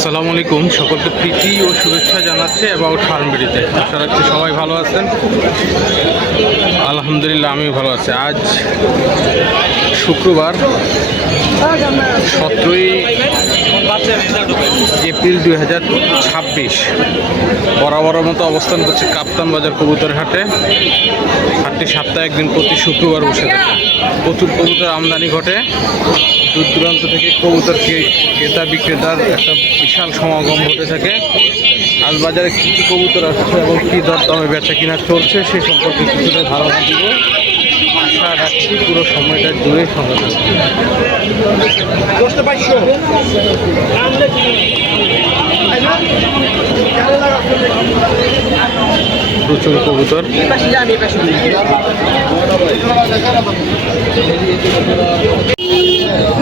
আসসালামু আলাইকুম, সকলকে প্রীতি ও শুভেচ্ছা জানাচ্ছে অ্যাবাউট ফার্মবেরিতে। আশা রাখছি সবাই ভালো আছেন। আলহামদুলিল্লাহ আমি ভালো আছি। আজ শুক্রবার 17ই এপ্রিল 2026। বরাবরের মতো অবস্থান করছে কাপ্তান বাজার কবুতর হাটে। হাটটি সপ্তাহে একদিন প্রতি শুক্রবার বসে থাকে। প্রচুর কবুতর আমদানি ঘটে। দূর দূরান্ত থেকে কবুতর ক্রেতা বিক্রেতার একটা বিশাল সমাগম ঘটে থাকে। আজ বাজারে কী কী কবুতর আসছে এবং কী দরদামে বেচা কিনা চলছে সে সম্পর্কে কিছুটা ধারণা দিব। আশা রাখছি পুরো সময়টা জুড়ে সঙ্গে প্রচুর কবুতর।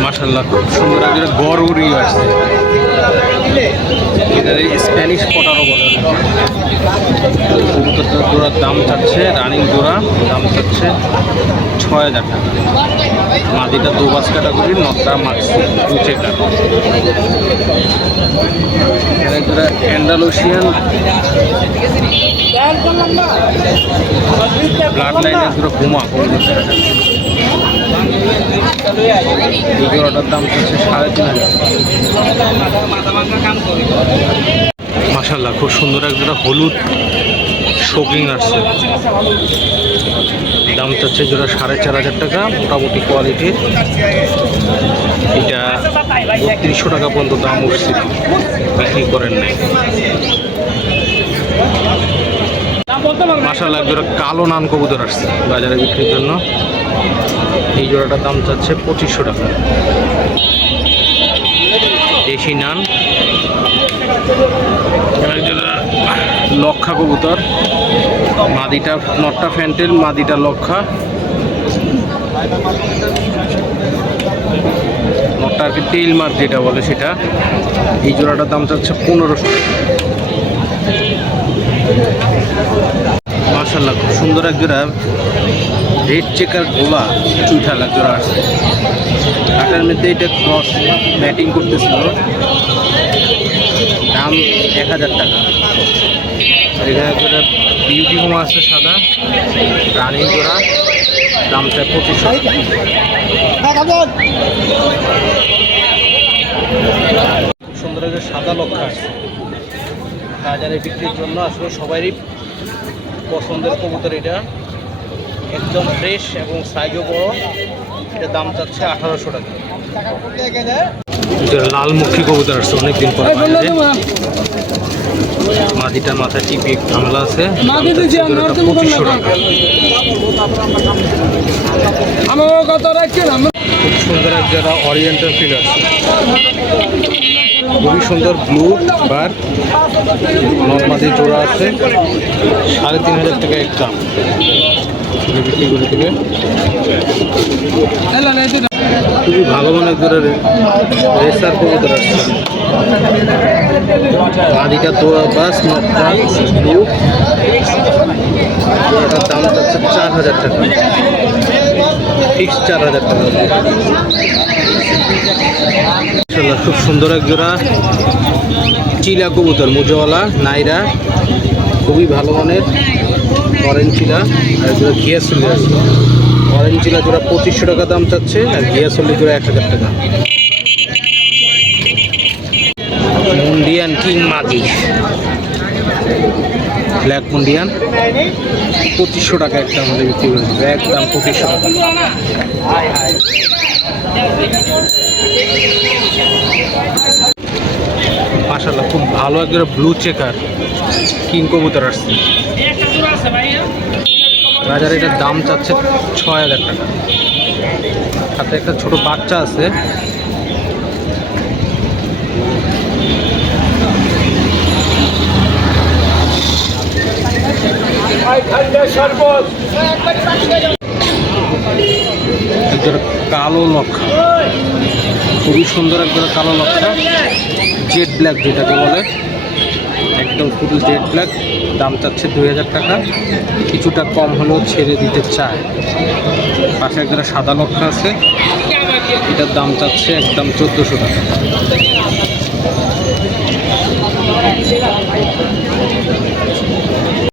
মাশাআল্লাহ, খুব সুন্দর একটা গড় উড়িয়ে আসছে। এটার স্প্যানিশ পটারও বলে। কবুতরটার জোড়ার দাম চাচ্ছে, রানিং জোড়া দাম চাচ্ছে ৬,০০০ টাকা। মাদিটা দুবাস ক্যাটাগরির, নটটা মাক্সি দু চেকার। এখানে জোড়া অ্যান্ডালুসিয়ান ব্লাড লাইনের জোড়া বোমা কবুতর। এই জোড়াটার দাম হচ্ছে ৩,৫০০। মাশাআল্লাহ, খুব সুন্দর এক জোড়া হলুদ শৌকিং আসছে। দাম চাচ্ছে জোড়া ৪,৫০০ টাকা। মোটামুটি কোয়ালিটির। এটা ৩২০০ টাকা পর্যন্ত দাম উঠছে, বিক্রি করেন নাই। মাশাআল্লাহ, এক জোড়া কালো নান কবুতর আসছে বাজারে বিক্রির জন্য। এই জোড়াটার দাম চাচ্ছে ২৫০০ টাকা। দেশি নান। লক্ষা কবুতর, মাদিটা নটটা ফ্যান্টেল, মাদিটা লক্ষা। নটটা আর কি টেইল মার্ক যেটা বলে সেটা। এই জোড়াটার দাম চাচ্ছে ১৫০০ টাকা। মাশাআল্লাহ, খুব সুন্দর এক জোড়া রেড চেকার গোলা চুইঠাল এক জোড়া আসছে। কাটার মধ্যে এটা ক্রস ব্যাটিং করতেছিল। দাম ১,০০০ টাকা। এখানে জোড়া বিউটি হোমা আছে সাদা, রানিং জোড়া, দাম চায় ২৫০০। খুব সুন্দর একটা সাদা লক্ষা আছে বাজারে বিক্রির জন্য। আসলে সবারই পছন্দের কবুতর এটা, একদম ফ্রেশ এবং সাইজও বড়। এটা দাম চাচ্ছে ১৮০০ টাকা। লালমুখী কবুতর আসছে অনেকদিন পরে। মাদিটার মাথায় টিপি ঝামেলা আছে, ২৫০০ টাকা। খুব সুন্দর এক যারা অরিয়েন্টাল ফিল আছে, খুবই সুন্দর ব্লু বার নর্মাদি জোড়া আছে। ৩,৫০০ টাকা এক দাম বিক্রি করে দেবে। খুবই ভালো মানের জোড়া রেসার কবুতর আসছে। মাদিটা তোরা বাস নটটা ব্লু। জোড়াটার দাম চাচ্ছে ৪,০০০ টাকা, ফিক্স ৪,০০০ টাকা। খুব সুন্দর এক জোড়া চিলা কবুতর, মুজওয়ালা নাইরা, খুবই ভালো মানের অরেঞ্জ চিলা। আর জোড়া ঘিয়াচল্লি আছে। অরেঞ্জ চিলা জোড়া ২৫০০ টাকা দাম চাচ্ছে, আর ঘিয়াচল্লি জোড়া ১,০০০ টাকা। মুন্ডিয়ান কিং মাদি, ব্ল্যাক মুন্ডিয়ান ২৫০০ টাকা একটা আমাদের বিক্রি করে দেবে, একদম ২৫০০ টাকা। মাশাআল্লাহ, খুব ভালো একটা ব্লু চেকার কিং কবুতর আসছে বাজারে। এটার দাম চাচ্ছে ৬,০০০ টাকা। সাথে একটা ছোট বাচ্চা আছে। একজোড়া কালো লক্ষা, খুবই সুন্দর একজোড়া কালো লক্ষা, জেড ব্ল্যাক যেটাকে বলে, একদম ফুল জেড ব্ল্যাক। দাম চাচ্ছে ২,০০০ টাকা। কিছুটা কম হলেও ছেড়ে দিতে চায়। পাশে একজোড়া সাদা লক্ষা আছে, এটার দাম চাচ্ছে একদম ১৪০০ টাকা।